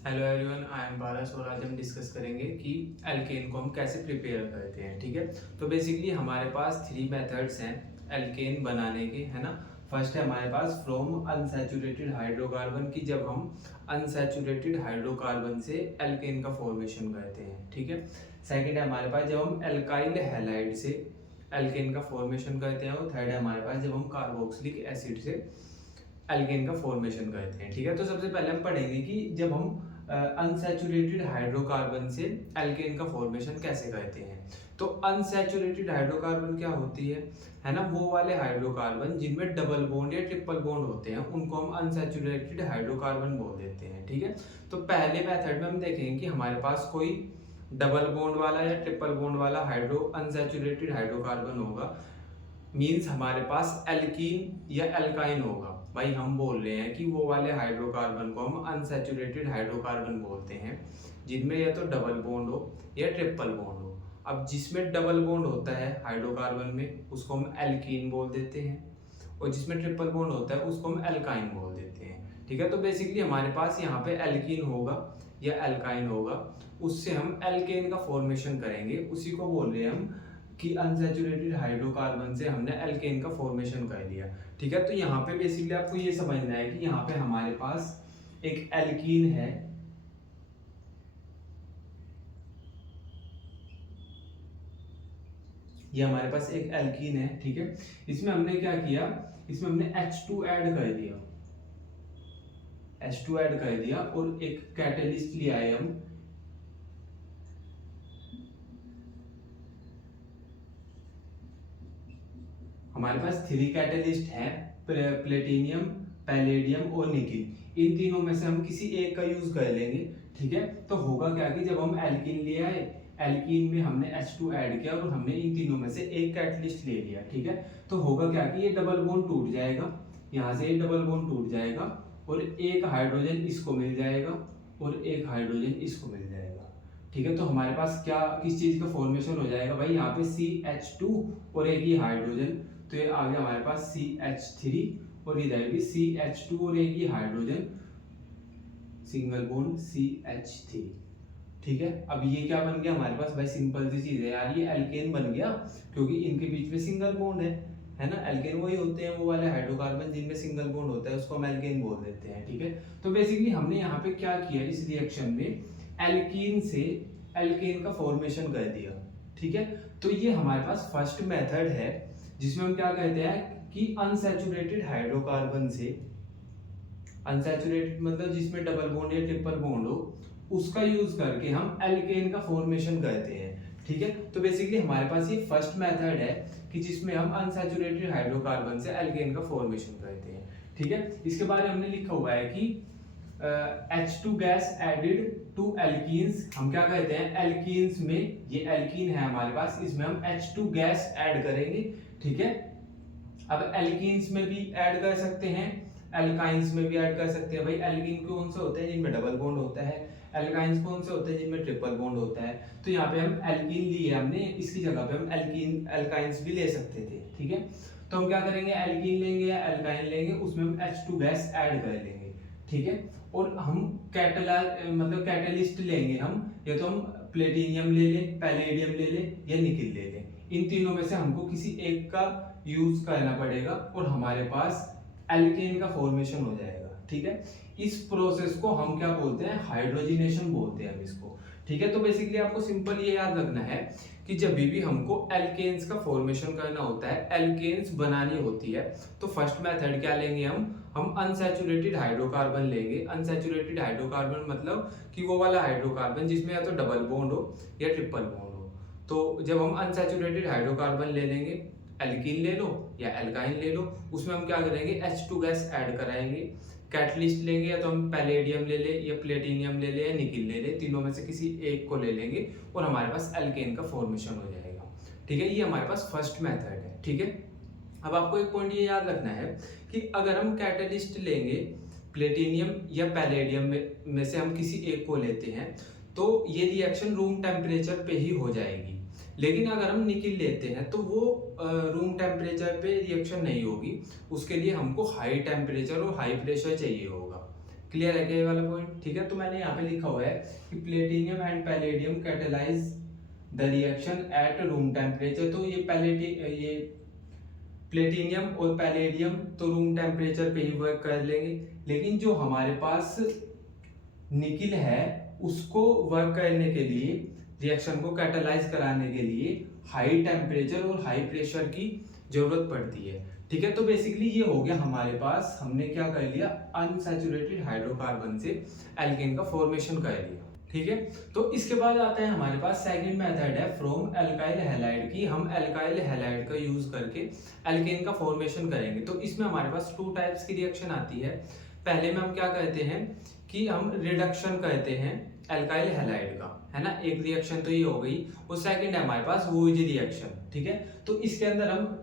Hello everyone, I am पारस और आज हम डिस्कस करेंगे कि एल्केन को हम कैसे प्रिपेयर करते हैं। ठीक है, तो बेसिकली हमारे पास थ्री मेथड्स हैं एल्केन बनाने के, है ना। फर्स्ट है हमारे पास फ्रॉम अनसैचुरेटेड हाइड्रोकार्बन की, जब हम अनसैचुरेटेड हाइड्रोकार्बन से एल्केन का फॉर्मेशन करते हैं। ठीक है। सेकंड है हमारे पास जब हम एल्काइल हैलाइड से एल्केन का फॉर्मेशन करते हैं। और थर्ड है हमारे पास जब हम कार्बोक्सिलिक एसिड से एल्केन का फॉर्मेशन करते हैं। ठीक है, तो सबसे पहले हम पढ़ेंगे कि जब हम अनसैचुरेटेड हाइड्रोकार्बन से एल्केन का फॉर्मेशन कैसे करते हैं। तो अनसैचुरेटेड हाइड्रोकार्बन क्या होती है ना, वो वाले हाइड्रोकार्बन जिनमें डबल बॉन्ड या ट्रिपल बॉन्ड होते हैं उनको हम अनसैचुरेटेड हाइड्रोकार्बन बोल देते हैं। ठीक है, तो पहले मेथड में हम देखेंगे कि हमारे पास कोई डबल बॉन्ड वाला या ट्रिपल बॉन्ड वाला अनसैचुरेटेड हाइड्रोकार्बन होगा, मीन्स हमारे पास एल्कीन या एल्काइन होगा। भाई हम बोल रहे हैं कि वो वाले हाइड्रोकार्बन को हम अनसैचुरेटेड हाइड्रोकार्बन बोलते हैं जिनमें या तो डबल बॉन्ड हो या ट्रिपल बॉन्ड हो। अब जिसमें डबल बॉन्ड होता है हाइड्रोकार्बन में उसको हम एल्कीन बोल देते हैं, और जिसमें ट्रिपल बॉन्ड होता है उसको हम एल्काइन बोल देते हैं। ठीक है, तो बेसिकली हमारे पास यहाँ पे एल्कीन होगा या एल्काइन होगा, उससे हम एल्केन का फॉर्मेशन करेंगे। उसी को बोल रहे हैं हम कि अनसैचुरेटेड हाइड्रोकार्बन से हमने एल्केन का फॉर्मेशन कर लिया। ठीक है, तो यहाँ पे बेसिकली आपको ये समझना है कि यहाँ पे हमारे पास एक एल्कीन है, ये हमारे पास एक एल्कीन है। ठीक है, इसमें हमने क्या किया, इसमें हमने H2 ऐड कर दिया, H2 ऐड कर दिया और एक कैटलिस्ट लिया है हम, हमारे पास थ्री कैटलिस्ट हैं, प्लेटिनियम, पैलेडियम और निकिल। इन तीनों में से हम किसी एक का यूज कर लेंगे। ठीक है, तो होगा क्या कि जब हम एल्कीन ले आए, एल्कीन में हमने H2 ऐड किया और हमने इन तीनों में से एक कैटलिस्ट ले लिया। ठीक है, तो होगा क्या कि ये डबल बॉन्ड टूट जाएगा, यहाँ से ये डबल बॉन्ड टूट जाएगा और एक हाइड्रोजन इसको मिल जाएगा और एक हाइड्रोजन इसको मिल जाएगा। ठीक है, तो हमारे पास क्या किस चीज का फॉर्मेशन हो जाएगा भाई, यहाँ पे CH2 और एक ही हाइड्रोजन, तो ये आ गया हमारे पास CH3 और इधर भी CH2 और एक ही हाइड्रोजन, सिंगल बॉन्ड CH3। ठीक है, अब ये क्या बन गया हमारे पास भाई, सिंपल सी चीज है यार, ये एल्केन बन गया क्योंकि इनके बीच में सिंगल बॉन्ड है ना। एल्केन वही होते हैं वो वाले हाइड्रोकार्बन जिनमें सिंगल बॉन्ड होता है, उसको हम एल्केन बोल देते हैं। ठीक है, तो बेसिकली हमने यहाँ पे क्या किया, इस रिएक्शन में एल्कीन से एल्केन का फॉर्मेशन कर दिया। ठीक है, तो ये हमारे पास फर्स्ट मेथड है जिसमें हम क्या कहते हैं कि अनसैचुरेटेड हाइड्रोकार्बन से, अनसैचुरेटेड मतलब जिसमें डबल बॉन्ड या ट्रिपल बॉन्ड हो, उसका यूज करके हम एल्केन का फॉर्मेशन करते हैं। ठीक है, तो बेसिकली हमारे पास ये फर्स्ट मेथड है कि जिसमें हम अनसैचुरेटेड हाइड्रोकार्बन से एल्केन का फॉर्मेशन करते हैं। ठीक है, इसके बारे में हमने लिखा हुआ है कि H2 gas added to alkenes, हम क्या कहते हैं एल्कीन्स में, ये एल्कीन है हमारे पास, इसमें हम H2 गैस ऐड करेंगे। ठीक है, अब एल्कीन्स में भी ऐड कर सकते हैं, एल्काइंस में भी ऐड कर सकते हैं। भाई एल्कीन कौन से होते हैं जिनमें डबल बॉन्ड होता है, एल्काइंस कौन से होते हैं जिनमें ट्रिपल बॉन्ड होता है। तो यहाँ पे हम एल्कीन लिए हमने, इसकी जगह पे हम एल्कीन एल्काइंस भी ले सकते थे। ठीक है, तो हम क्या करेंगे, एल्कीन लेंगे या एल्काइन लेंगे, उसमें हम H2 गैस ऐड कर लेंगे। ठीक है, और हम कैटलिस्ट लेंगे हम, या तो हम प्लेटिनियम ले लें, पैलेडियम ले लें या निकिल ले लें। इन तीनों में से हमको किसी एक का यूज करना पड़ेगा और हमारे पास एल्केन का फॉर्मेशन हो जाएगा। ठीक है, इस प्रोसेस को हम क्या बोलते हैं, हाइड्रोजिनेशन बोलते हैं हम इसको। ठीक है, तो बेसिकली आपको सिंपल ये याद रखना है कि जब भी हमको एल्केन्स का फॉर्मेशन करना होता है, एल्केन्स बनानी होती है, तो फर्स्ट मेथड क्या लेंगे हम अनसैचुरेटेड हाइड्रोकार्बन लेंगे। अनसैचुरेटेड हाइड्रोकार्बन मतलब कि वो वाला हाइड्रोकार्बन जिसमें या तो डबल बॉन्ड हो या ट्रिपल बॉन्ड हो। तो जब हम अनसैचुरेटेड हाइड्रोकार्बन ले लेंगे, एल्कीन ले लो या एल्काइन ले लो, उसमें हम क्या करेंगे H2 गैस ऐड कराएंगे, कैटलिस्ट लेंगे, या तो हम पैलेडियम ले ले या प्लेटिनियम ले ले या निकिल ले ले, तीनों में से किसी एक को ले लेंगे और हमारे पास एल्केन का फॉर्मेशन हो जाएगा। ठीक है, ये हमारे पास फर्स्ट मेथड है। ठीक है, अब आपको एक पॉइंट ये याद रखना है कि अगर हम कैटलिस्ट लेंगे, प्लेटिनियम या पैलेडियम में से हम किसी एक को लेते हैं, तो ये रिएक्शन रूम टेम्परेचर पे ही हो जाएगी। लेकिन अगर हम निकिल लेते हैं तो वो रूम टेम्परेचर पे रिएक्शन नहीं होगी, उसके लिए हमको हाई टेम्परेचर और हाई प्रेशर चाहिए होगा। क्लियर है क्या ये वाला पॉइंट? ठीक है, तो मैंने यहाँ पे लिखा हुआ है कि platinum and palladium catalyse the reaction at room temperature. तो ये प्लेटिनियम और पैलेडियम तो रूम टेम्परेचर पे ही वर्क कर लेंगे, लेकिन जो हमारे पास निकिल है उसको वर्क करने के लिए, रिएक्शन को कैटेलाइज कराने के लिए हाई टेम्परेचर और हाई प्रेशर की जरूरत पड़ती है। ठीक है, तो बेसिकली ये हो गया हमारे पास, हमने क्या कर लिया, अनसैचुरेटेड हाइड्रोकार्बन से एल्केन का फॉर्मेशन कर लिया। ठीक है, तो इसके बाद आता है हमारे पास सेकंड मेथड है फ्रॉम एल्काइल हैलाइड की। हम एल्काइल हैलाइड का यूज करके एल्केन का फॉर्मेशन करेंगे। तो इसमें हमारे पास टू टाइप्स की रिएक्शन आती है। पहले में हम क्या करते हैं कि हम रिडक्शन करते हैं एल्काइल हैलाइड का, है ना, एक रिएक्शन तो ये हो गई। और सेकंड है हमारे पास वोइज रिएक्शन। ठीक है, तो इसके अंदर हम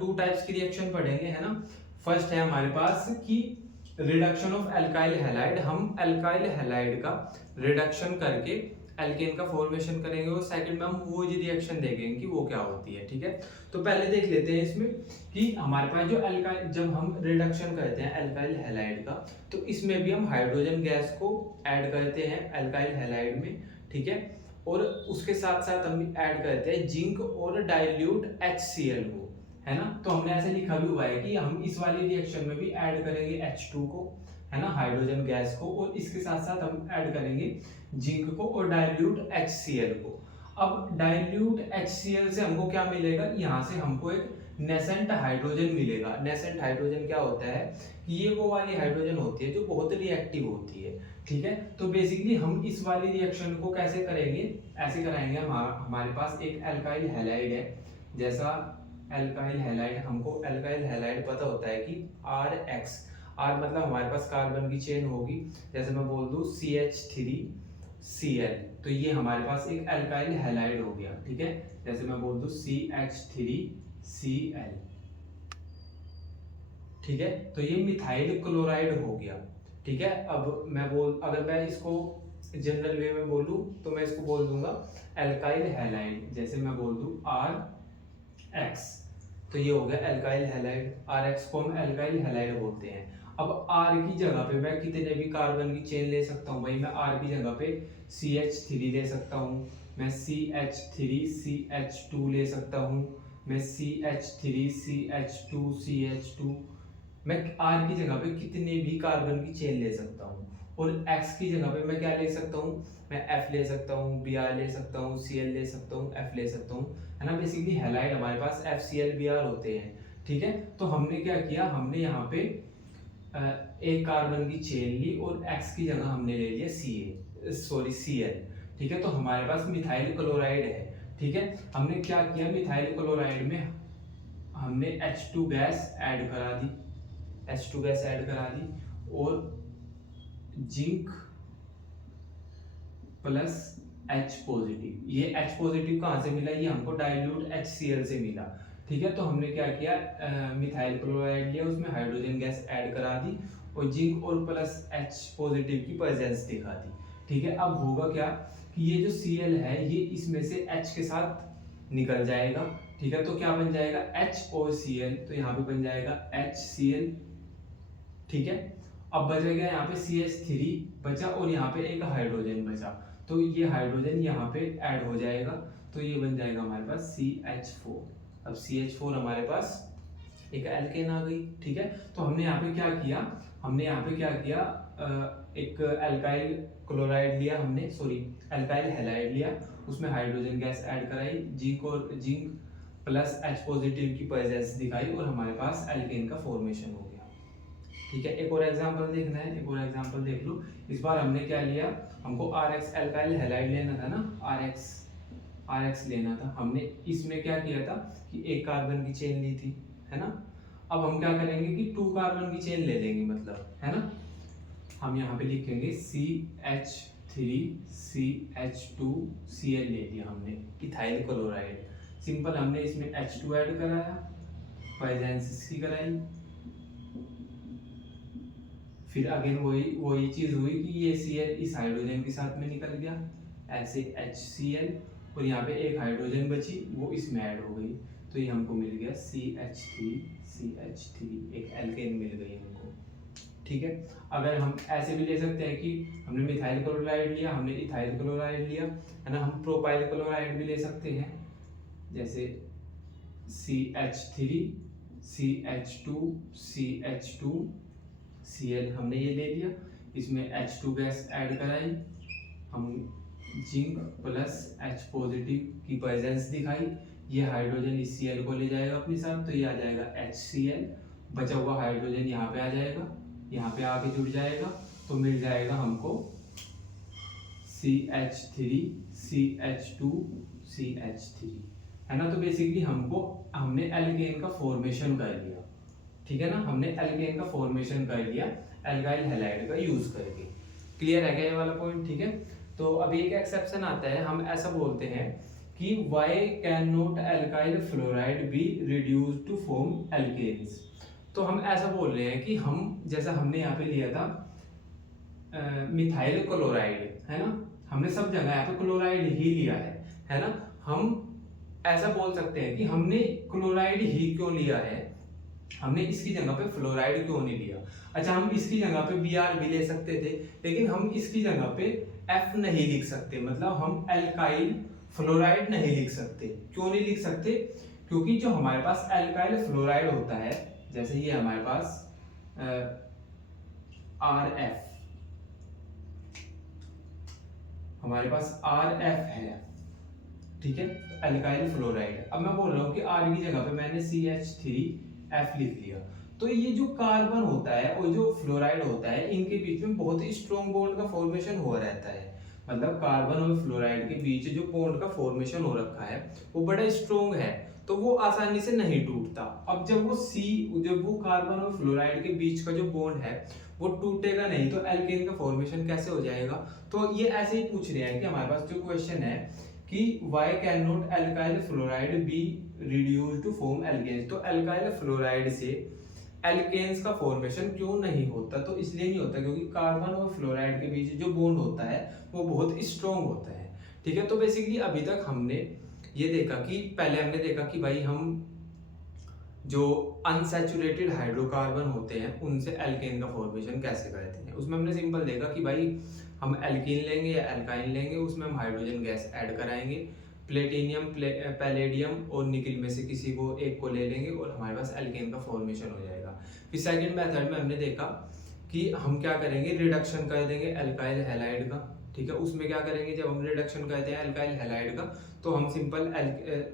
टू टाइप्स की रिएक्शन पढ़ेंगे, है ना। फर्स्ट है हमारे पास कि रिडक्शन ऑफ एल्काइल हैलाइड, हम एल्काइल हैलाइड का रिडक्शन करके एल्केन का फॉर्मेशन करेंगे। और सेकंड में हम वो जी रिएक्शन देखेंगे कि वो क्या होती है। ठीक है, तो पहले देख लेते हैं इसमें कि हमारे पास जो एल्काइल, जब हम रिडक्शन करते हैं एल्काइल हैलाइड का, तो इसमें भी हम हाइड्रोजन गैस को ऐड करते हैं एल्काइल हैलाइड में। ठीक है, और उसके साथ साथ हम ऐड करते हैं जिंक और डाइल्यूट HCl को, है ना। तो हमने ऐसे लिखा भी हुआ है कि हम इस वाली रिएक्शन में भी ऐड करेंगे H2 को, है ना, हाइड्रोजन गैस को, और इसके साथ साथ हम ऐड करेंगे जिंक को और डाइल्यूट HCl को। अब डाइल्यूट HCl से हमको क्या मिलेगा, यहाँ से हमको एक नेसेंट हाइड्रोजन मिलेगा। नेसेंट हाइड्रोजन क्या होता है कि ये वो वाली हाइड्रोजन होती है जो बहुत रिएक्टिव होती है। ठीक है, तो बेसिकली हम इस वाली रिएक्शन को कैसे करेंगे, ऐसे कराएंगे। हमारे पास एक एल्काइल हैलाइड है, जैसा एल्काइल हैलाइड, हमको एल्काइल हैलाइड पता होता है कि RX, R मतलब हमारे पास कार्बन की चेन होगी। जैसे मैं बोल दूं CH3Cl, तो ये हमारे पास एक एल्काइल हैलाइड हो गया। ठीक है, जैसे मैं बोल दूं CH3Cl। ठीक है, तो ये मिथाइल क्लोराइड हो गया। ठीक है, अब अगर मैं इसको जनरल वे में बोलूं तो मैं इसको बोल दूंगा एल्काइल हैलाइड। जैसे मैं बोल दूं RX, तो ये हो गया एल्काइल हैलाइड। RX को हम एल्काइल हैलाइड बोलते हैं। अब R की जगह पे मैं कितने भी कार्बन की चेन ले सकता हूँ भाई। मैं R की जगह पे CH3 ले सकता हूँ, मैं CH3CH2 ले सकता हूँ, मैं CH3CH2CH2, मैं R की जगह पे कितने भी कार्बन की चेन ले सकता हूँ। और X की जगह पे मैं क्या ले सकता हूँ, मैं F ले सकता हूँ, Br ले सकता हूँ, Cl ले सकता हूँ, F ले सकता हूँ, है ना। बेसिकली हैलाइड हमारे पास FCl Br होते हैं। ठीक है, तो हमने क्या किया, हमने यहाँ पे एक कार्बन की चेन ली और X की जगह हमने ले लिया Cl। ठीक है, तो हमारे पास मिथाइल क्लोराइड है। ठीक है, हमने क्या किया, मिथाइल क्लोराइड में हमने H2 गैस ऐड करा दी, और जिंक प्लस H पॉजिटिव। ये H पॉजिटिव कहाँ से मिला, ये हमको डाइल्यूट HCl से मिला। ठीक है, तो हमने क्या किया, मिथाइल क्लोराइड लिया, उसमें हाइड्रोजन गैस ऐड करा दी और जिंक और प्लस H पॉजिटिव की प्रेजेंस दिखा दी। ठीक है, अब होगा क्या कि ये जो Cl है ये इसमें से H के साथ निकल जाएगा। ठीक है, तो क्या बन जाएगा, H और Cl, तो यहाँ पे बन जाएगा HCl। ठीक है, अब बचेगा यहाँ पे CH3 बचा और यहाँ पे एक हाइड्रोजन बचा, तो ये हाइड्रोजन यहाँ पे ऐड हो जाएगा, तो ये बन जाएगा हमारे पास CH4। अब CH4 हमारे पास एक एल्केन आ गई। ठीक है, तो हमने यहाँ पे क्या किया, एक एल्काइल क्लोराइड लिया हमने, एल्काइल हैलाइड लिया, उसमें हाइड्रोजन गैस ऐड कराई, जिंक प्लस H पॉजिटिव की प्रेजेंस दिखाई और हमारे पास एल्केन का फॉर्मेशन हो गया। ठीक है, एक और एग्जांपल देखना है, एक और एग्जांपल देख लो। इस बार हमने क्या लिया, हमको RX एल्काइल हैलाइड लेना था ना, RX लेना था। हमने इसमें क्या किया था कि एक कार्बन की चेन ली थी, है ना। अब हम क्या करेंगे कि 2 कार्बन की चेन ले लेंगे, मतलब, है ना। हम यहाँ पे लिखेंगे CH3CH2Cl ले लिया हमने, इथाइल क्लोराइड। सिंपल, हमने इसमें H2 ऐड कराया, प्रेजेंस इसकी कराई, फिर अगेन वही चीज हुई कि ये Cl इस हाइड्रोजन के साथ में निकल गया, ऐसे HCl, और यहाँ पे एक हाइड्रोजन बची वो इसमें ऐड हो गई, तो ये हमको मिल गया CH3, एक एल्केन मिल गई हमको। ठीक है। अगर हम ऐसे भी ले सकते हैं कि हमने मिथाइल क्लोराइड लिया, हमने इथाइल क्लोराइड लिया, है ना, हम प्रोपाइल क्लोराइड भी ले सकते हैं, जैसे CH3 CH2 CH2 Cl हमने ये ले लिया, इसमें H2 गैस ऐड कराई, हम जिंक प्लस H पॉजिटिव की प्रेजेंस दिखाई, ये हाइड्रोजन इस Cl को ले जाएगा अपने साथ, तो ये आ जाएगा HCl, बचा हुआ हाइड्रोजन यहाँ पे आ जाएगा, यहाँ पे आके जुड़ जाएगा, तो मिल जाएगा हमको CH3 CH2 CH3, है ना। तो बेसिकली हमने एल्केन का फॉर्मेशन कर लिया, ठीक है ना, हमने एल्केन का फॉर्मेशन कर लिया एल्काइल हैलाइड का यूज करके। क्लियर है क्या ये वाला पॉइंट? ठीक है। तो अभी एक एक्सेप्शन आता है, हम ऐसा बोलते हैं कि why can not alkyl fluoride be reduced to form alkanes. तो हम ऐसा बोल रहे हैं कि हम, जैसा हमने यहाँ पे लिया था मिथाइल क्लोराइड, है ना, हमने सब जगह यहाँ पे क्लोराइड ही लिया है ना, हम ऐसा बोल सकते हैं कि हमने क्लोराइड ही क्यों लिया है, हमने इसकी जगह पे फ्लोराइड क्यों नहीं लिया। अच्छा, हम इसकी जगह पे Br भी ले सकते थे, लेकिन हम इसकी जगह पे F नहीं लिख सकते, मतलब हम एल्काइल फ्लोराइड नहीं लिख सकते। क्यों नहीं लिख सकते? क्योंकि जो हमारे पास एल्काइल फ्लोराइड होता है, जैसे ये हमारे पास RF, हमारे पास RF है, ठीक है, तो एल्काइल फ्लोराइड। अब मैं बोल रहा हूँ कि R की जगह पे मैंने CH3F लिख लिया, तो ये जो कार्बन होता है और जो फ्लोराइड होता है, इनके बीच में बहुत ही स्ट्रॉन्ग बॉन्ड का फॉर्मेशन हो रहता है, मतलब कार्बन और फ्लोराइड के बीच जो बॉन्ड का फॉर्मेशन हो रखा है वो बड़ा स्ट्रॉन्ग है, तो वो आसानी से नहीं टूटता। अब जब वो कार्बन और फ्लोराइड के बीच का जो बॉन्ड है वो टूटेगा नहीं, तो एल्केन का फॉर्मेशन कैसे हो जाएगा? तो ये ऐसे ही पूछ रहे हैं कि हमारे पास जो क्वेश्चन है कि why can not alkyl fluoride be reduced to form alkanes, तो एल्काइल फ्लोराइड से एल्केन्स का फॉर्मेशन क्यों नहीं होता? तो इसलिए नहीं होता क्योंकि कार्बन और फ्लोराइड के बीच जो बॉन्ड होता है वो बहुत स्ट्रॉन्ग होता है, ठीक है। तो बेसिकली अभी तक हमने ये देखा कि पहले हमने देखा कि भाई हम जो अनसैचुरेटेड हाइड्रोकार्बन होते हैं उनसे एल्केन का फॉर्मेशन कैसे करते हैं। उसमें हमने सिंपल देखा कि भाई हम एल्कीन लेंगे या एल्काइन लेंगे, उसमें हम हाइड्रोजन गैस ऐड कराएंगे, प्लेटिनियम पैलेडियम और निकल में से किसी को एक को ले लेंगे और हमारे पास एल्केन का फॉर्मेशन हो जाएगा। फिर सेकंड मेथड में हमने देखा कि हम क्या करेंगे, रिडक्शन कर देंगे एल्काइल हैलाइड का, ठीक है। उसमें क्या करेंगे, जब हम रिडक्शन करते हैं एल्काइल हैलाइड का, तो हम सिंपल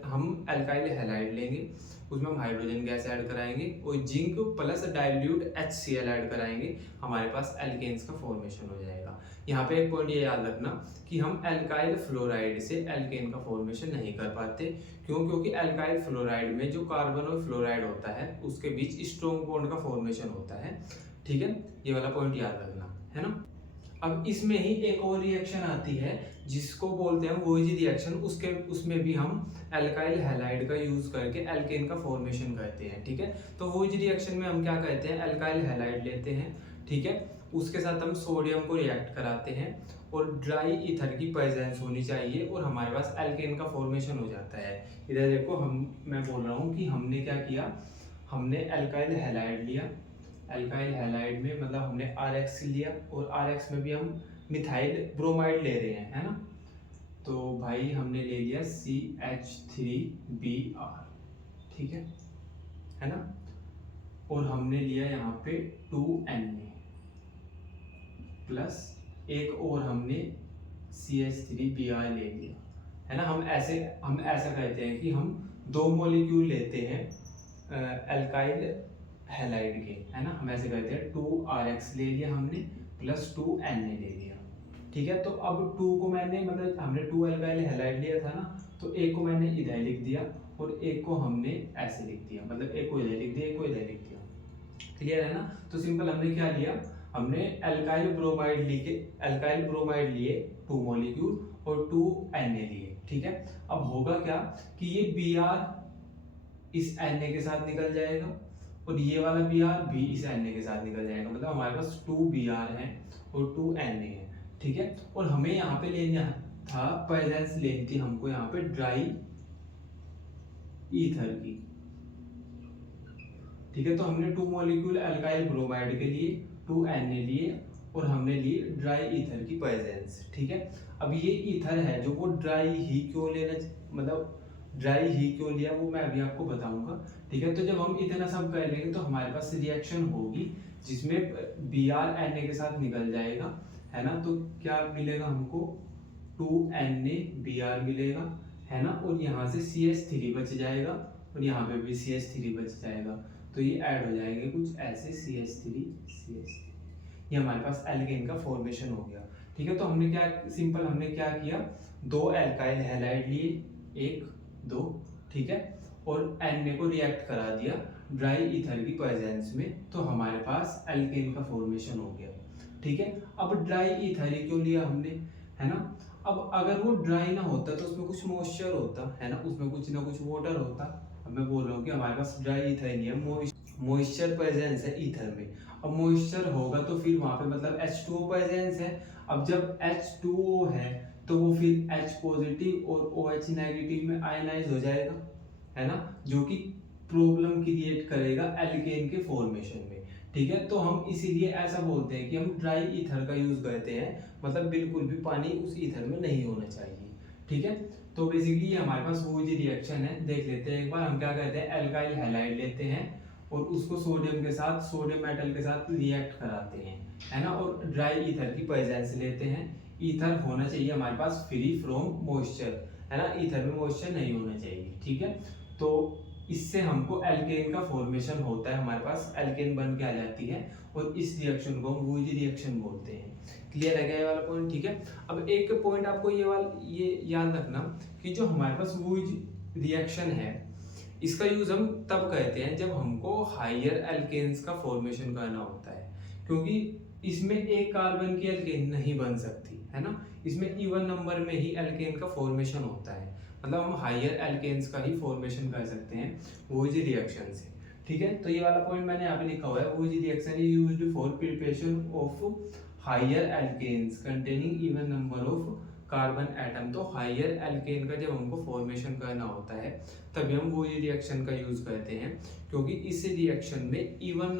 हम एल्काइल हैलाइड लेंगे, उसमें हम हाइड्रोजन गैस ऐड कराएंगे और zinc plus dilute HCl add कराएंगे, हमारे पास एल्केन्स का फॉर्मेशन हो जाएगा। यहाँ पे एक पॉइंट ये याद रखना कि हम एल्काइल फ्लोराइड से एल्केन का फॉर्मेशन नहीं कर पाते। क्यों? क्योंकि एल्काइल फ्लोराइड में जो कार्बन और फ्लोराइड होता है उसके बीच स्ट्रॉन्ग बॉन्ड का फॉर्मेशन होता है, ठीक है। ये वाला पॉइंट याद रखना, है ना। अब इसमें ही एक और रिएक्शन आती है जिसको बोलते हैं वोइज रिएक्शन, उसमें भी हम एल्काइल हैलाइड का यूज करके एल्केन का फॉर्मेशन करते हैं, ठीक है। तो वोइज रिएक्शन में हम क्या करते हैं, एल्काइल हैलाइड लेते हैं, ठीक है, उसके साथ हम सोडियम को रिएक्ट कराते हैं और ड्राई ईथर की प्रेजेंस होनी चाहिए और हमारे पास एल्केन का फॉर्मेशन हो जाता है। इधर देखो, मैं बोल रहा हूँ कि हमने क्या किया, हमने एल्काइल हैलाइड लिया, एल्काइल हैलाइड में मतलब हमने RX लिया और RX में भी हम मिथाइल ब्रोमाइड ले रहे हैं, है ना। तो भाई हमने ले लिया CH3Br, ठीक है ना, और हमने लिया यहाँ पे 2Na प्लस एक और हमने CH3Br ले लिया, है ना। हम ऐसा कहते हैं कि हम दो मॉलिक्यूल लेते हैं एल्काइल हैलाइड के, है ना, हम ऐसे करते हैं 2RX ले लिया हमने प्लस 2Na ले लिया, ठीक है। तो अब 2 को मैंने, मतलब हमने 2 एल्काइल हैलाइड लिया था ना, तो एक को मैंने इधर लिख दिया और एक को हमने ऐसे लिख दिया, मतलब एक को इधर लिख दिया, एक को इधर लिख दिया, क्लियर है ना। तो सिंपल हमने क्या लिया, हमने एल्काइल ब्रोमाइड लिए 2 मॉलिक्यूल और 2Na लिए, ठीक है। अब होगा क्या कि ये Br इस Na के साथ निकल जाएगा और ये वाला Br भी इस Na के साथ निकल जाएगा, मतलब हमारे पास 2Br है और 2Na है, ठीक है। और हमें यहाँ पे लेना था, प्रेजेंस लेनी थी हमको यहाँ पे ड्राई ईथर की, ठीक है। तो हमने 2 मॉलिक्यूल एल्काइल ब्रोमाइड के लिए 2Na लिए और हमने लिए ड्राई ईथर की प्रेजेंस, ठीक है। अब ये ईथर है जो वो ड्राई ही क्यों लेना, मतलब ड्राई ही क्यों लिया वो मैं अभी आपको बताऊंगा, ठीक है। तो जब हम इतना सब कर लेंगे तो हमारे पास रिएक्शन होगी जिसमें Br Na के साथ निकल जाएगा, है ना। तो क्या मिलेगा हमको 2Na Br मिलेगा, है ना। और यहाँ से CH3 बच जाएगा और यहाँ पे भी CH3 बच जाएगा, तो ये ऐड हो जाएंगे कुछ ऐसे CH3 ये हमारे पास एल्केन का फॉर्मेशन हो गया, ठीक है। तो हमने क्या किया, 2 एल्काइल हैलाइड लिए, 1 2, ठीक है, और Na को रिएक्ट करा दिया ड्राई ईथर की प्रेजेंस में, तो हमारे पास एल्केन का फॉर्मेशन हो गया, ठीक है। अब ड्राई ईथर ही क्यों लिया हमने, है ना। अब अगर वो ड्राई ना होता तो उसमें कुछ मॉइस्चर होता, है ना, उसमें कुछ ना कुछ वाटर होता। अब मैं बोल रहा हूँ कि हमारे पास ड्राई ईथर नहीं है, मॉइस्चर प्रेजेंस है ईथर में। अब मॉइस्चर होगा तो फिर वहां पे मतलब H2O प्रेजेंस है। अब जब H2O है तो वो फिर H पॉजिटिव और OH नेगेटिव में आयनाइज हो जाएगा, है ना, जो कि प्रॉब्लम क्रिएट करेगा एल्केन के फॉर्मेशन में, ठीक है। तो हम इसीलिए ऐसा बोलते हैं कि हम ड्राई ईथर का यूज करते हैं, मतलब बिल्कुल भी पानी उस ईथर में नहीं होना चाहिए, ठीक है। तो बेसिकली ये हमारे पास वो जी रिएक्शन है, देख लेते हैं एक बार। हम क्या करते हैं, एल्काइल हैलाइड लेते हैं और उसको सोडियम मेटल के साथ रिएक्ट कराते हैं, है ना, और ड्राई ईथर की प्रेजेंस लेते हैं। ईथर होना चाहिए हमारे पास फ्री फ्रॉम मॉइस्चर, है ना, ईथर में मॉइस्चर नहीं होना चाहिए, ठीक है। तो इससे हमको एल्केन का फॉर्मेशन होता है, हमारे पास एल्केन बन के आ जाती है और इस रिएक्शन को हम वूजी रिएक्शन बोलते हैं। क्लियर है क्या ये वाला पॉइंट, ठीक है। अब एक पॉइंट आपको ये याद रखना कि जो हमारे पास वूज रिएक्शन है इसका यूज हम तब कहते हैं जब हमको हायर एल्केन्स का फॉर्मेशन करना होता है, क्योंकि इसमें एक कार्बन की एल्केन नहीं बन सकती, है ना। इसमें इवन नंबर में ही एल्केन का फॉर्मेशन होता है, मतलब हम हायर एल्केन्स का ही फॉर्मेशन कर सकते हैं वूजी रिएक्शन से, ठीक है। तो ये वाला पॉइंट मैंने यहाँ पे लिखा हुआ है, वूजी reaction is used for preparation of higher alkanes containing even number of carbon atom. तो हायर एल्केन का जब हमको फॉर्मेशन करना होता है तभी हम वो रिएक्शन का यूज करते हैं, क्योंकि इस रिएक्शन में इवन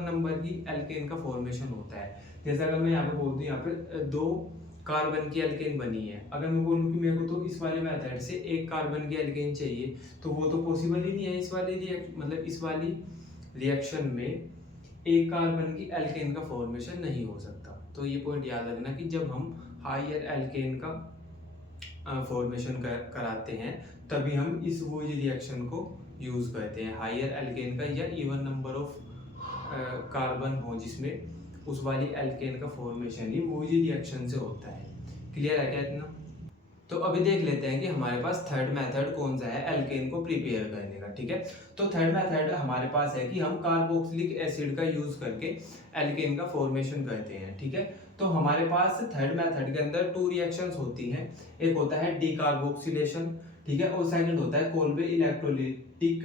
नंबर की एल्केन का फॉर्मेशन होता है। जैसे अगर मैं यहाँ पे बोल दूं, यहाँ पे 2 कार्बन की एल्केन बनी है, अगर मैं बोलूँ कि मेरे को तो इस वाले मेथड से 1 कार्बन की एल्केन चाहिए, तो वो तो पॉसिबल ही नहीं है। इस वाली रिएक्शन में 1 कार्बन की एल्केन का फॉर्मेशन नहीं हो सकता। तो ये पॉइंट याद रखना कि जब हम हायर एल्केन का फॉर्मेशन कराते हैं तभी हम इस वूज रिएक्शन को यूज करते हैं, हायर एल्केन का या इवन नंबर ऑफ कार्बन हो जिसमें उस वाली एल्केन का फॉर्मेशन ही वूज रिएक्शन से होता है। क्लियर है क्या इतना। तो अभी देख लेते हैं कि हमारे पास थर्ड मेथड कौन सा है एल्केन को प्रिपेयर करने का, ठीक है। तो थर्ड मेथड हमारे पास है कि हम कार्बोक्सिलिक एसिड का यूज करके एल्केन का फॉर्मेशन करते हैं, ठीक है। तो हमारे पास थर्ड मेथड के अंदर 2 रिएक्शंस होती हैं, एक होता है डीकार्बोक्सिलेशन, ठीक है, और सेकंड होता है कोल्बे इलेक्ट्रोलिटिक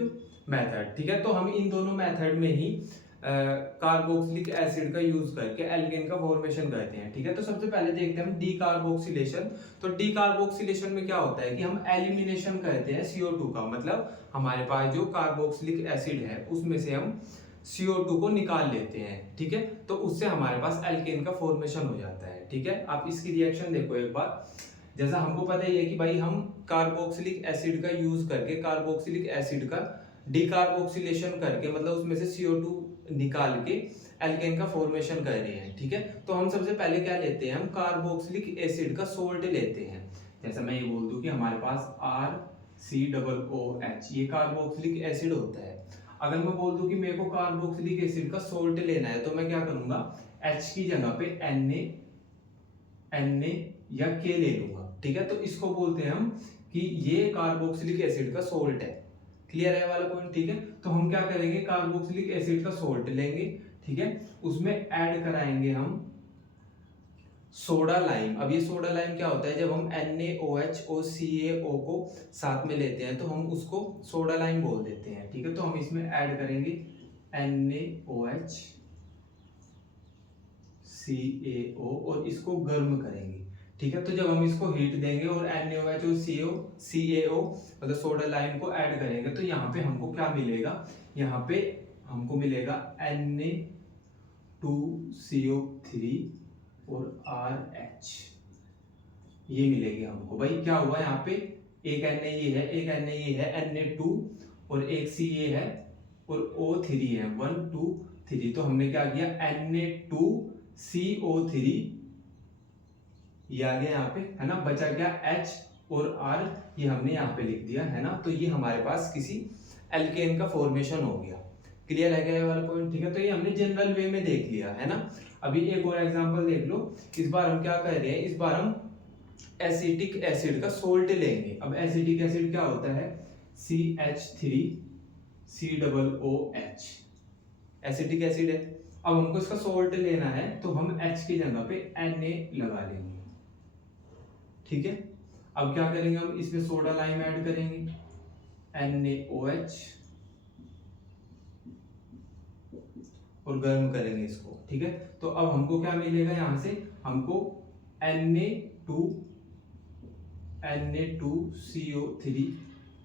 मेथड, ठीक है। तो हम इन दोनों मेथड में ही कार्बोक्सिलिक एसिड का यूज करके एल्केन का फॉर्मेशन करते हैं, ठीक है। तो सबसे पहले देखते हैं हम डीकार्बोक्सिलेशन। तो डीकार्बोक्सिलेशन में क्या होता है कि हम एलिमिनेशन करते हैं CO2 का, मतलब हमारे पास जो कार्बोक्सिलिक एसिड है उसमें से हम CO2 को निकाल लेते हैं, ठीक है। तो उससे हमारे पास एल्केन का फॉर्मेशन हो जाता है, ठीक है। आप इसकी रिएक्शन देखो एक बार। जैसा हमको पता ही है कि भाई हम कार्बोक्सिलिक एसिड का यूज करके कार्बोक्सिलिक एसिड का डीकार्बोक्सिलेशन करके, मतलब उसमें से CO2 निकाल के एल्केन का फॉर्मेशन कर रहे हैं, ठीक है। तो हम सबसे पहले क्या लेते हैं, हम कार्बोक्सिलिक एसिड का सोल्ट लेते हैं। जैसा मैं ये बोल दूं कि हमारे पास RCOOH ये कार्बोक्सिलिक एसिड होता है। अगर मैं बोल दूं कि मेरे को कार्बोक्सिलिक एसिड का सोल्ट लेना है तो मैं क्या करूंगा, H की जगह पे Na या K ले लूंगा, ठीक है। तो इसको बोलते हैं हम कि ये कार्बोक्सिलिक एसिड का सोल्ट है। क्लियर है वाला पॉइंट, ठीक है। तो हम क्या करेंगे, कार्बोक्सिलिक एसिड का सोल्ट लेंगे, ठीक है, उसमें ऐड कराएंगे हम सोडा लाइम। अब ये सोडा लाइम क्या होता है, जब हम NaOH और CaO को साथ में लेते हैं तो हम उसको सोडा लाइम बोल देते हैं, ठीक है। तो हम इसमें ऐड करेंगे NaOH CaO और इसको गर्म करेंगे, ठीक है। तो जब हम इसको हीट देंगे और NaOH और CaO मतलब सोडा लाइम को ऐड करेंगे तो यहाँ पे हमको क्या मिलेगा, यहाँ पे हमको मिलेगा Na2 2CO3 और RH ये मिलेगी हमको। भाई क्या हुआ यहाँ पे, एक Na ये है, एक Na ये है, Na2 और एक C ये है और O3 है, 1 2 3। तो हमने क्या किया, Na2CO3 ये आ गया यहाँ पे, है ना, बचा क्या H और R, ये हमने यहाँ पे लिख दिया, है ना। तो ये हमारे पास किसी एल्केन का फॉर्मेशन हो गया। क्लियर है क्या ये वाला पॉइंट? ठीक है, तो ये हमने जनरल वे में देख लिया, है ना। अभी एक और एग्जांपल देख लो। इस बार हम क्या कर रहे हैं, इस बार हम एसिटिक एसिड का सोल्ट लेंगे। अब एसिटिक एसिड क्या होता है, CH3COOH एसिटिक एसिड है। अब हमको इसका सोल्ट लेना है, तो हम H की जगह पे Na लगा लेंगे। ठीक है, अब क्या करेंगे, हम इसमें सोडा लाइम ऐड करेंगे, NaOH, और गर्म करेंगे इसको। ठीक है, तो अब हमको क्या मिलेगा, यहां से हमको Na2CO3,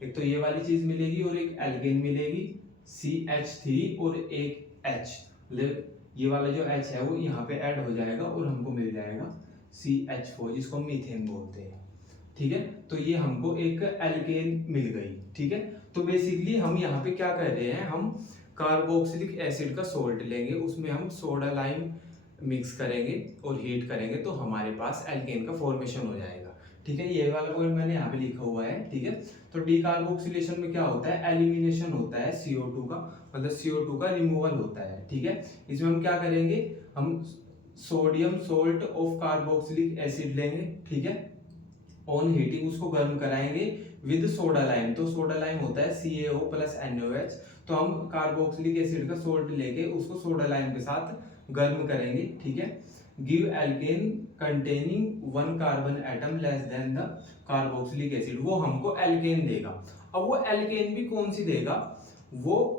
एक तो ये वाली चीज मिलेगी और एक एल्केन मिलेगी CH3 और एक H, मतलब ये वाला जो H है वो यहाँ पे ऐड हो जाएगा और हमको मिल जाएगा CH4, जिसको मीथेन बोलते हैं। ठीक है, तो ये हमको एक एल्केन मिल गई। ठीक है, तो बेसिकली हम यहाँ पे क्या कर रहे हैं, हम कार्बोक्सिलिक एसिड का सोल्ट लेंगे, उसमें हम सोडा लाइम मिक्स करेंगे और हीट करेंगे, तो हमारे पास एल्केन का फॉर्मेशन हो जाएगा। ठीक है, ये वाला पॉइंट मैंने यहाँ पे लिखा हुआ है। ठीक है, तो डीकार्बोक्सिलेशन में क्या होता है, एलिमिनेशन होता है CO2 का, मतलब CO2 का रिमूवल होता है। ठीक है, इसमें हम क्या करेंगे, हम sodium salt of carboxylic acid लेंगे। ठीक है, ऑन हीटिंग उसको गर्म कराएंगे विद सोडा लाइम। तो सोडा लाइम होता है CaO प्लस NaOH। तो हम कार्बोक्सिलिक एसिड का सोल्ट लेके उसको सोडा लाइम के साथ गर्म करेंगे। ठीक है, give alkane containing 1 carbon atom less than the carboxylic acid, वो हमको एल्केन देगा। अब वो एल्केन भी कौन सी देगा, वो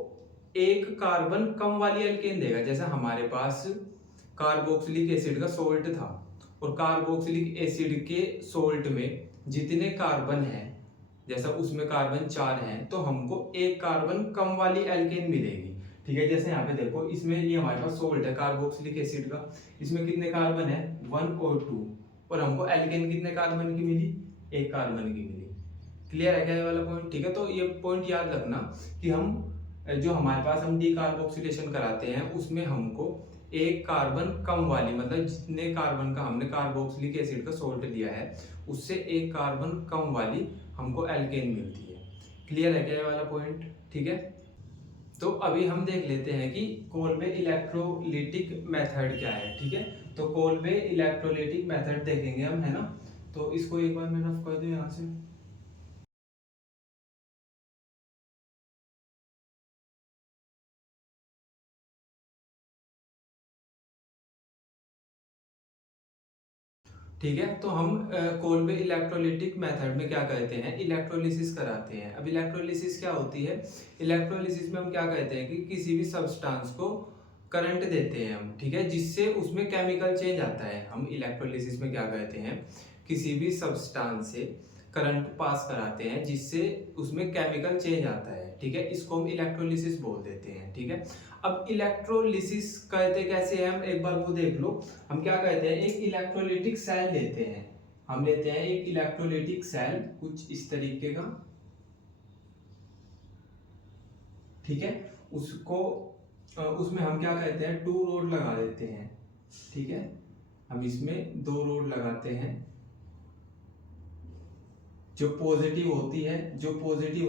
एक कार्बन कम वाली एल्केन देगा। जैसा हमारे पास कार्बोक्सिलिक एसिड का सोल्ट था, और कार्बोक्सिलिक एसिड के सोल्ट में जितने कार्बन हैं, जैसा उसमें कार्बन 4 हैं, तो हमको एक कार्बन कम वाली एल्केन मिलेगी। ठीक है, जैसे यहाँ पे देखो, इसमें ये हमारे पास सोल्ट है कार्बोक्सिलिक एसिड का, इसमें कितने कार्बन है, 1 और 2, और हमको एल्केन कितने कार्बन की मिली, एक कार्बन की मिली। क्लियर है क्या ये वाला पॉइंट? ठीक है, तो ये पॉइंट याद रखना कि हम जो हमारे पास हम डीकार्बोक्सिलेशन कराते हैं, उसमें हमको एक कार्बन कम वाली, मतलब जितने कार्बन का हमने कार्बोक्सिलिक एसिड का सोल्ट लिया है, उससे एक कार्बन कम वाली हमको एल्केन मिलती है। क्लियर है क्या ये वाला पॉइंट? ठीक है, तो अभी हम देख लेते हैं कि कोल्बे इलेक्ट्रोलिटिक मेथड क्या है। ठीक है, तो कोल्बे इलेक्ट्रोलिटिक मेथड देखेंगे हम, है ना। तो इसको एक बार मैं रफ कर दूं यहाँ से। ठीक है, तो हम कोल्बे इलेक्ट्रोलिटिक मेथड में क्या कहते हैं, इलेक्ट्रोलिसिस कराते हैं। अब इलेक्ट्रोलिसिस क्या होती है, इलेक्ट्रोलिसिस में हम क्या कहते हैं कि किसी भी सब्सटेंस को करंट देते हैं हम। ठीक है, जिससे उसमें केमिकल चेंज आता है। हम इलेक्ट्रोलिसिस में क्या कहते हैं, किसी भी सब्सटेंस से करंट पास कराते हैं जिससे उसमें केमिकल चेंज आता है। ठीक है, इसको हम इलेक्ट्रोलिसिस बोल देते हैं। ठीक है, अब इलेक्ट्रोलिसिस कहते कैसे हैं, हम एक बार वो देख लो। हम क्या कहते हैं, एक इलेक्ट्रोलिटिक सेल लेते हैं, हम लेते हैं एक इलेक्ट्रोलिटिक सेल कुछ इस तरीके का। ठीक है, उसको उसमें हम क्या कहते हैं, 2 रोड लगा देते हैं। ठीक है, हम इसमें 2 रोड लगाते हैं। जो पॉजिटिव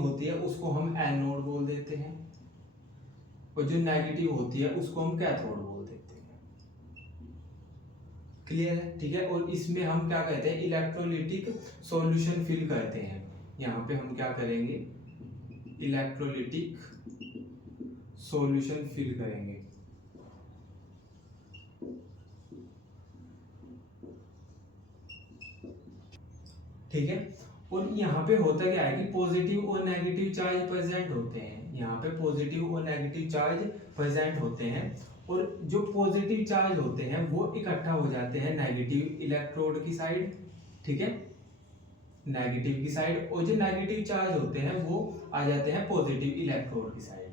होती है उसको हम एनोड बोल देते हैं, और जो नेगेटिव होती है उसको हम कैथोड बोल देते हैं। क्लियर है? ठीक है, और इसमें हम क्या कहते हैं, इलेक्ट्रोलिटिक सॉल्यूशन फिल करते हैं। यहाँ पे हम क्या करेंगे, इलेक्ट्रोलिटिक सॉल्यूशन फिल करेंगे। ठीक है, और यहाँ पे होता क्या है कि पॉजिटिव और नेगेटिव चार्ज प्रेजेंट होते हैं। यहाँ पे पॉजिटिव और नेगेटिव चार्ज प्रेजेंट होते हैं, और जो पॉजिटिव चार्ज होते हैं वो इकट्ठा हो जाते हैं नेगेटिव इलेक्ट्रोड की साइड। ठीक है, नेगेटिव की साइड, और जो नेगेटिव चार्ज होते हैं वो आ जाते हैं पॉजिटिव इलेक्ट्रोड की साइड।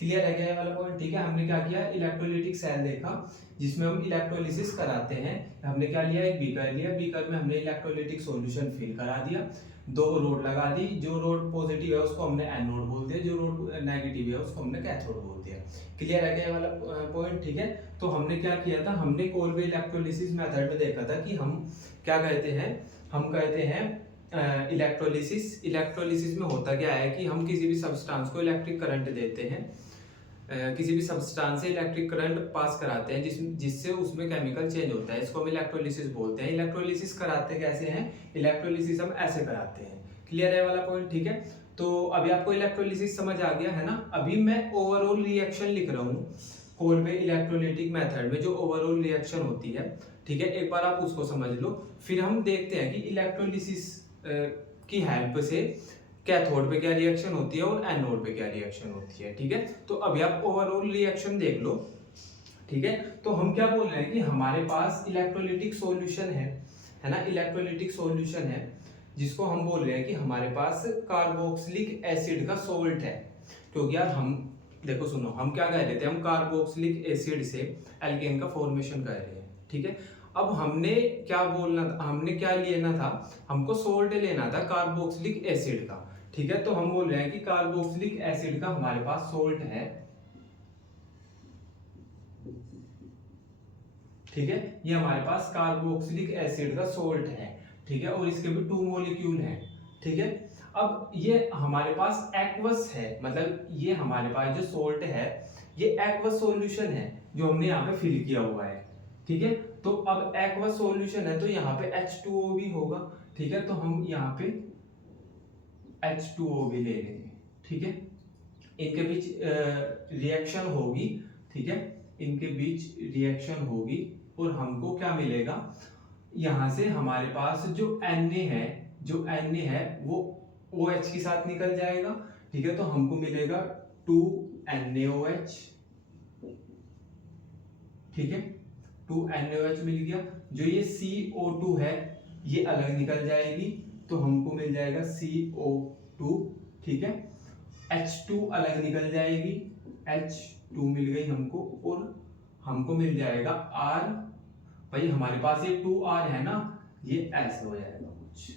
क्लियर है क्या ये वाला पॉइंट? ठीक है, हमने क्या किया, इलेक्ट्रोलिटिक सेल देखा जिसमें हम इलेक्ट्रोलिसिस कराते हैं। हमने क्या लिया, एक बीकर लिया, बीकर में हमने इलेक्ट्रोलिटिक सॉल्यूशन फिल करा दिया, दो रोड लगा दी, जो रोड पॉजिटिव है उसको हमने एनोड बोल दिया, जो रोड नेगेटिव है उसको हमने कैथोड बोल दिया। क्लियर है क्या ये वाला पॉइंट? ठीक है, तो हमने क्या किया था, हमने कोलबे इलेक्ट्रोलिसिस मेथड में देखा था कि हम क्या कहते हैं, हम कहते हैं इलेक्ट्रोलिसिस। इलेक्ट्रोलिसिस में होता क्या है कि हम किसी भी सब्सटेंस को इलेक्ट्रिक करंट देते हैं, किसी भी सब्सटेंस से इलेक्ट्रिक करंट पास कराते हैं जिससे उसमें केमिकल चेंज होता है, इसको हम इलेक्ट्रोलिसिस बोलते हैं। इलेक्ट्रोलिसिस कराते कैसे हैं, इलेक्ट्रोलिसिस हम ऐसे कराते हैं। क्लियर है वाला पॉइंट? ठीक है, तो अभी आपको इलेक्ट्रोलिसिस समझ आ गया है ना। अभी मैं ओवरऑल रिएक्शन लिख रहा हूँ कोलबे इलेक्ट्रोलिटिक मेथड में, जो ओवरऑल रिएक्शन होती है। ठीक है, एक बार आप उसको समझ लो, फिर हम देखते हैं कि इलेक्ट्रोलिसिस की हेल्प से कैथोड पे क्या रिएक्शन होती है और एनोड पे क्या रिएक्शन होती है। ठीक है, तो अभी आप ओवरऑल रिएक्शन देख लो। ठीक है, तो हम क्या बोल रहे हैं कि हमारे पास इलेक्ट्रोलिटिक सॉल्यूशन है ना, इलेक्ट्रोलिटिक सॉल्यूशन है जिसको हम बोल रहे हैं कि हमारे पास कार्बोक्सिलिक एसिड का सोल्ट है। क्योंकि यार हम देखो सुनो, हम क्या कह रहे थे, हम कार्बोक्सिलिक एसिड से एल्केन का फॉर्मेशन कर रहे हैं। ठीक है, अब हमने क्या बोलना था, हमने क्या लेना था, हमको सोल्ट लेना था कार्बोक्सिलिक एसिड का। ठीक है, तो हम बोल रहे हैं कि कार्बोक्सिलिक एसिड का हमारे पास सोल्ट है। ठीक है, ये हमारे पास कार्बोक्सिलिक एसिड का सोल्ट है। ठीक है, और इसके भी 2 मॉलिक्यूल हैं। ठीक है, अब ये हमारे पास एक्वस है, मतलब ये हमारे पास जो सोल्ट है ये एक्वस सॉल्यूशन है जो हमने यहाँ पे फिल किया हुआ है। ठीक है, तो अब एक्वस सॉल्यूशन है तो यहाँ पे H2O भी होगा। ठीक है, तो हम यहाँ पे H2O भी ले लेंगे। ठीक है, इनके बीच रिएक्शन होगी। ठीक है, इनके बीच रिएक्शन होगी और हमको क्या मिलेगा, यहां से हमारे पास जो Na है, जो Na है वो OH के साथ निकल जाएगा। ठीक है, तो हमको मिलेगा 2NaOH। ठीक है, 2NaOH मिल गया। जो ये CO2 है ये अलग निकल जाएगी, तो हमको मिल जाएगा CO2। ठीक है, H2 अलग निकल जाएगी, H2 मिल गई हमको, और हमको मिल जाएगा R। भाई हमारे पास ये 2R है ना, ये ऐसे हो जाएगा कुछ।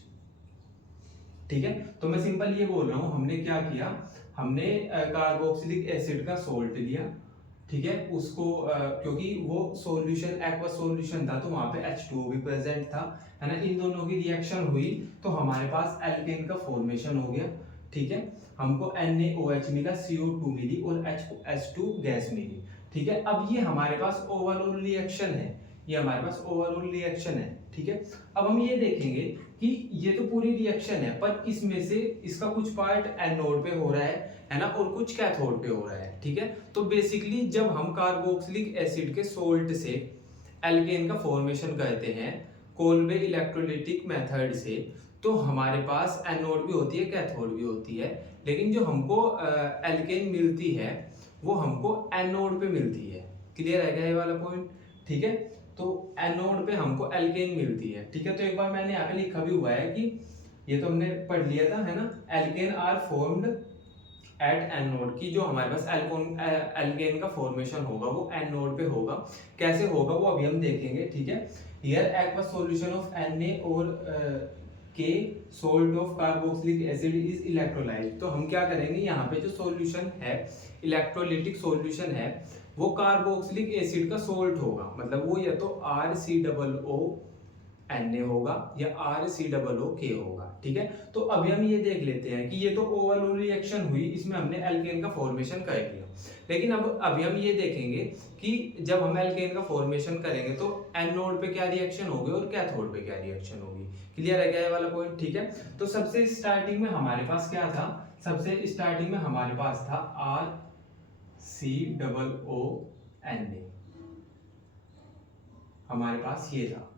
ठीक है, तो मैं सिंपल ये बोल रहा हूं, हमने क्या किया, हमने कार्बोक्सिलिक एसिड का सोल्ट लिया। ठीक है, उसको क्योंकि वो सॉल्यूशन एक्वस सॉल्यूशन था तो वहां पे H2O भी प्रेजेंट था, है ना। इन दोनों की रिएक्शन हुई तो हमारे पास एल्केन का फॉर्मेशन हो गया। ठीक है, हमको NaOH मिला, CO2 मिली और H2 गैस मिली। ठीक है, अब ये हमारे पास ओवरऑल रिएक्शन है, ये हमारे पास ओवरऑल रिएक्शन है। ठीक है, अब हम ये देखेंगे कि ये तो पूरी रिएक्शन है, पर इसमें से इसका कुछ पार्ट एनोड पे हो रहा है ना, और कुछ कैथोड पे हो रहा है। ठीक है, तो बेसिकली जब हम कार्बोक्सिलिक एसिड के सोल्ट से एल्केन का फॉर्मेशन करते हैं कोलबे इलेक्ट्रोलिटिक मेथड से, तो हमारे पास एनोड भी होती है, कैथोड भी होती है, लेकिन जो हमको एल्केन मिलती है वो हमको एनोड पे मिलती है। क्लियर है क्या ये वाला पॉइंट? ठीक है, तो एनोड पे हमको एल्केन मिलती है। ठीक है, तो एक बार मैंने यहाँ पे लिखा भी हुआ है कि ये तो हमने पढ़ लिया था, है ना, alkane are formed at anode, की जो हमारे पास एल्केन का फॉर्मेशन होगा वो एनोड पे होगा। कैसे होगा वो अभी हम देखेंगे। ठीक है, here aqueous solution of Na और के salt of carboxylic acid is electrolysed. तो हम क्या करेंगे, यहाँ पे जो सॉल्यूशन है, इलेक्ट्रोलिटिक सॉल्यूशन है, वो कार्बोक्सिलिक एसिड का सोल्ट होगा, मतलब वो या तो RCOO Na होगा या RCOO होगा। ठीक है, तो अभी हम ये देख लेते हैं कि ये तो ओवरऑल रिएक्शन हुई, इसमें हमने एल्केन का फॉर्मेशन कर लिया। लेकिन अब अभी हम ये देखेंगे कि जब हम एल्केन का फॉर्मेशन करेंगे तो एनोड पे क्या रिएक्शन होगी और कैथोड पे क्या रिएक्शन होगी। क्लियर है क्या ये वाला पॉइंट? ठीक है, तो सबसे स्टार्टिंग में हमारे पास क्या था, सबसे स्टार्टिंग में हमारे पास था RCOO Na, हमारे पास ये था।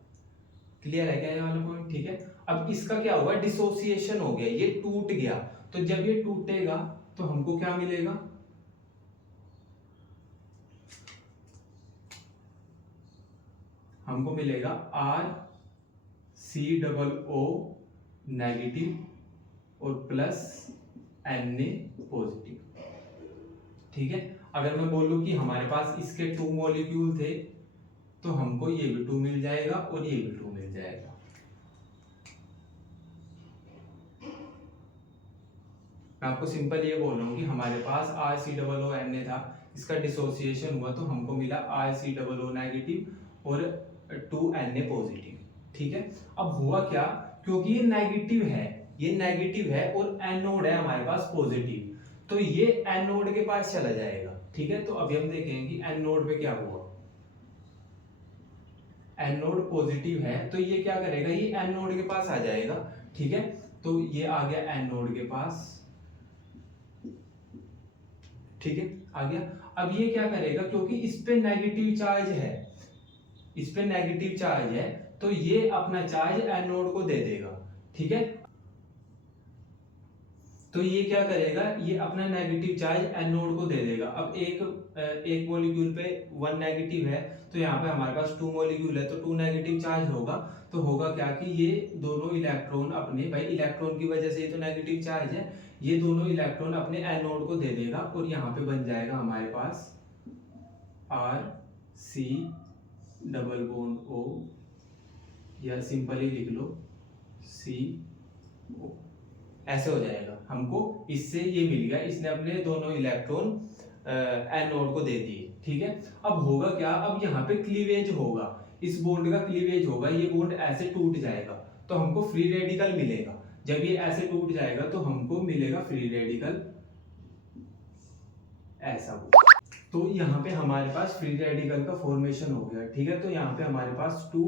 क्लियर है क्या ये वाला पॉइंट? ठीक है, अब इसका क्या हुआ, डिसोसिएशन हो गया, ये टूट गया। तो जब ये टूटेगा तो हमको क्या मिलेगा, हमको मिलेगा RCOO नेगेटिव और प्लस Na पॉजिटिव। ठीक है। अगर मैं बोलूँ कि हमारे पास इसके 2 मॉलिक्यूल थे तो हमको ये भी 2 मिल जाएगा और ये भी 2 मिल जाएगा। मैं आपको सिंपल ये बोल रहा हूँ कि हमारे पास RCOONA था, इसका डिसोसिएशन हुआ तो हमको मिला RCOO नेगेटिव और 2Na पॉजिटिव। ठीक है। अब हुआ क्या, क्योंकि ये नेगेटिव है और एनोड है हमारे पास पॉजिटिव, तो ये एनोड के पास चला जाएगा। ठीक है। तो अभी हम देखेंगे कि एनोड पे क्या हुआ। एनोड पॉजिटिव है तो ये क्या करेगा, ये एनोड के पास आ जाएगा। ठीक है। तो ये आ गया एनोड के पास। ठीक है, आ गया। अब ये क्या करेगा, क्योंकि इस पे नेगेटिव चार्ज है तो ये अपना चार्ज एनोड को दे देगा। ठीक है। तो ये क्या करेगा, ये अपना नेगेटिव चार्ज एनोड को दे देगा। अब एक मॉलिक्यूल पे 1 नेगेटिव है तो यहाँ पे हमारे पास 2 मॉलिक्यूल है तो 2 नेगेटिव चार्ज होगा। तो होगा क्या कि ये दोनों इलेक्ट्रॉन अपने, भाई इलेक्ट्रॉन की वजह से ये तो नेगेटिव चार्ज है, ये दोनों इलेक्ट्रॉन अपने एनोड को दे देगा और यहाँ पे बन जाएगा हमारे पास RC डबल बॉन्ड O, या सिंपली लिख लो CO, ऐसे हो जाएगा। हमको इससे ये मिल गया, इसने अपने दोनों इलेक्ट्रॉन एनोड को दे दिए। ठीक है। अब होगा क्या, अब यहाँ पे क्लीवेज होगा, इस बॉन्ड का क्लीवेज होगा, ये बॉन्ड ऐसे टूट जाएगा तो हमको फ्री रेडिकल मिलेगा। जब ये ऐसे टूट जाएगा तो हमको मिलेगा फ्री रेडिकल, ऐसा हो। तो यहाँ पे हमारे पास फ्री रेडिकल का फॉर्मेशन हो गया। ठीक है। तो यहाँ पे हमारे पास 2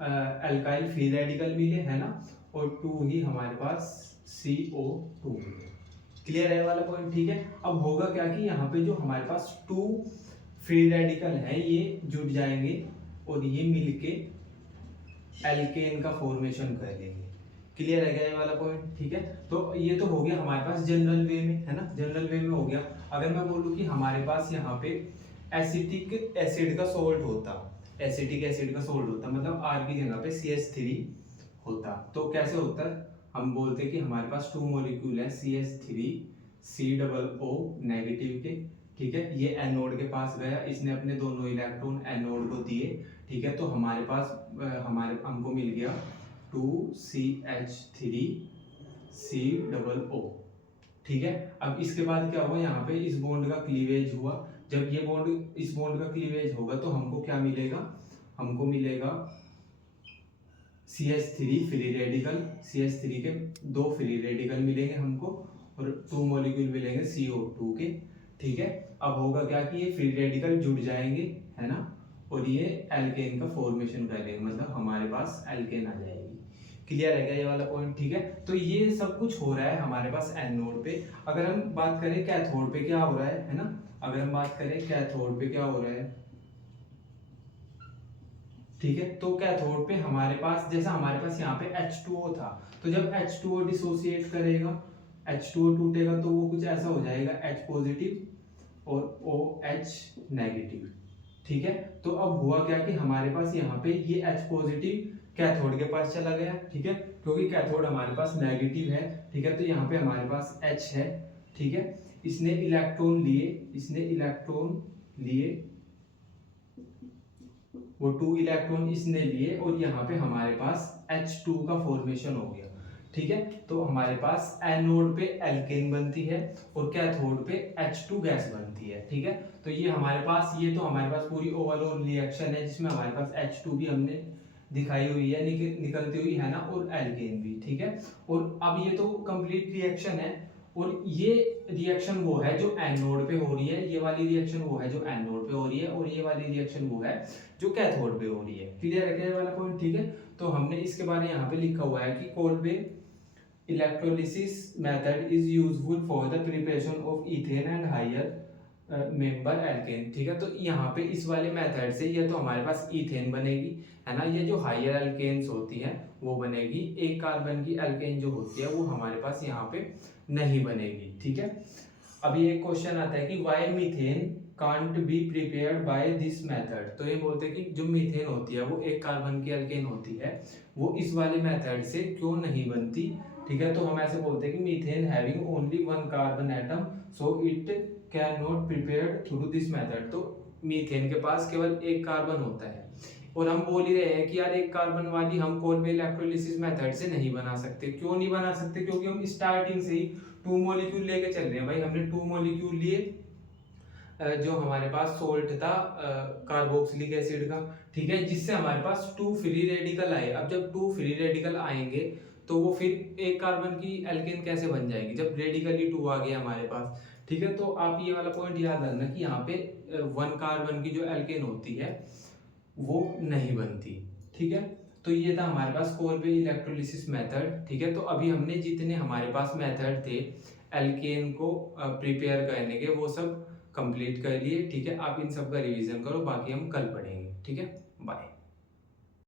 अल्काइल फ्री रेडिकल मिले है ना, और 2 ही हमारे पास CO2 मिले। क्लियर है वाला पॉइंट। ठीक है। अब होगा क्या कि यहाँ पे जो हमारे पास 2 फ्री रेडिकल है ये जुड़ जाएंगे और ये मिलके एल्केन का फॉर्मेशन कर लेंगे। क्लियर है क्या ये वाला पॉइंट। ठीक है। तो ये तो हो गया हमारे पास जनरल वे में, है ना, जनरल वे में हो गया। अगर मैं बोलूँ कि हमारे पास यहाँ पे एसिटिक एसिड का सोल्ट होता, मतलब R की जगह पे CH3 होता, तो कैसे होता है, हम बोलते हैं कि हमारे पास 2 मॉलिक्यूल है CH3 COO नेगेटिव के। ठीक है। ये एनोड के पास गया, इसने अपने दोनों इलेक्ट्रॉन एनोड को दिए। ठीक है। तो हमारे पास हमको मिल गया 2CH3 COO। ठीक है। अब इसके बाद क्या हुआ, यहाँ पे इस बॉन्ड का क्लीवेज हुआ। जब ये बॉन्ड, इस बॉन्ड का क्लीवेज होगा तो हमको क्या मिलेगा, हमको मिलेगा CH3 फ्री रेडिकल, CH3 के 2 फ्री रेडिकल मिलेंगे हमको और 2 मॉलिक्यूल मिलेंगे CO2 के। ठीक है। अब होगा क्या कि ये फ्री रेडिकल जुड़ जाएंगे, है ना, और ये एल्केन का फॉर्मेशन कर लेंगे, मतलब हमारे पास एल्केन आ जाएगी। क्लियर है क्या ये वाला पॉइंट। ठीक है। तो ये सब कुछ हो रहा है हमारे पास एनोड पे। अगर हम बात करें कैथोड पे क्या हो रहा है ना, अगर हम बात करें कैथोड पे क्या हो रहा है, ठीक है, तो कैथोड पे हमारे पास, जैसा हमारे पास यहाँ पे H2O था, तो जब H2O डिसोसिएट करेगा, H2O टूटेगा तो वो कुछ ऐसा हो जाएगा, H पॉजिटिव और OH नेगेटिव। ठीक है। तो अब हुआ क्या कि हमारे पास यहाँ पे ये H पॉजिटिव कैथोड के पास चला गया। ठीक है। क्योंकि कैथोड हमारे पास नेगेटिव है। ठीक है। तो यहाँ पे हमारे पास H है। ठीक है। इसने इलेक्ट्रॉन लिए, वो 2 इलेक्ट्रॉन इसने लिए और यहाँ पे हमारे पास H2 का फॉर्मेशन हो गया। ठीक है। तो हमारे पास एनोड पे एल्केन बनती है और कैथोड पे H2 गैस बनती है। ठीक है। तो ये हमारे पास, ये तो हमारे पास पूरी ओवरऑल रिएक्शन है जिसमें हमारे पास H2 भी हमने दिखाई हुई है, निकलती हुई है ना, और एल्केन भी। ठीक है। और अब ये तो कंप्लीट रिएक्शन है और ये रिएक्शन वो है जो एनोड पे हो रही है, ये वाली रिएक्शन वो है जो एनोड पे हो रही है, और ये वाली रिएक्शन वो है जो कैथोड पे हो रही है। क्लियर है क्या वाला पॉइंट। ठीक है। तो हमने इसके बारे में यहाँ पे लिखा हुआ है कि Kolbe electrolysis method is useful for the preparation of ethane and higher member alkane. ठीक है। तो यहाँ पे इस वाले मेथड से ये तो हमारे पास इथेन बनेगी, है ना, ये जो हायर एल्केन्स होती है वो बनेगी, एक कार्बन की एल्केन जो होती है वो हमारे पास यहाँ पे नहीं बनेगी। ठीक है। अभी एक क्वेश्चन आता है कि why methane can't be prepared by this method. तो ये बोलते हैं कि जो मीथेन होती है वो एक कार्बन की एल्केन होती है, वो इस वाले मेथड से क्यों नहीं बनती। ठीक है। तो हम ऐसे बोलते हैं कि methane having only 1 carbon atom, so it can not prepared through this method. तो मीथेन के पास केवल एक कार्बन होता है और हम बोल ही रहे हैं कि यार एक कार्बन वाली हम कोलबे इलेक्ट्रोलिसिस मेथड से नहीं बना सकते। क्यों नहीं बना सकते? क्योंकि हम स्टार्टिंग से ही 2 मॉलिक्यूल लेके चल रहे हैं भाई। हमने 2 मॉलिक्यूल लिए, जो हमारे पास सोल्ट था कार्बोक्सिलिक एसिड का, ठीक है, जिससे हमारे पास 2 फ्री रेडिकल आए। अब जब 2 फ्री रेडिकल आएंगे तो वो फिर एक कार्बन की एल्केन कैसे बन जाएगी जब रेडिकल ही 2 आ गया हमारे पास, ठीक है। तो आप ये वाला पॉइंट याद रखना कि यहाँ पे 1 कार्बन की जो एल्केन होती है वो नहीं बनती, ठीक है। तो ये था हमारे पास कोलबे इलेक्ट्रोलिसिस मेथड, ठीक है। तो अभी हमने जितने हमारे पास मेथड थे एल्केन को प्रिपेयर करने के वो सब कंप्लीट कर लिए, ठीक है। आप इन सब का रिवीजन करो, बाकी हम कल पढ़ेंगे, ठीक है। बाय।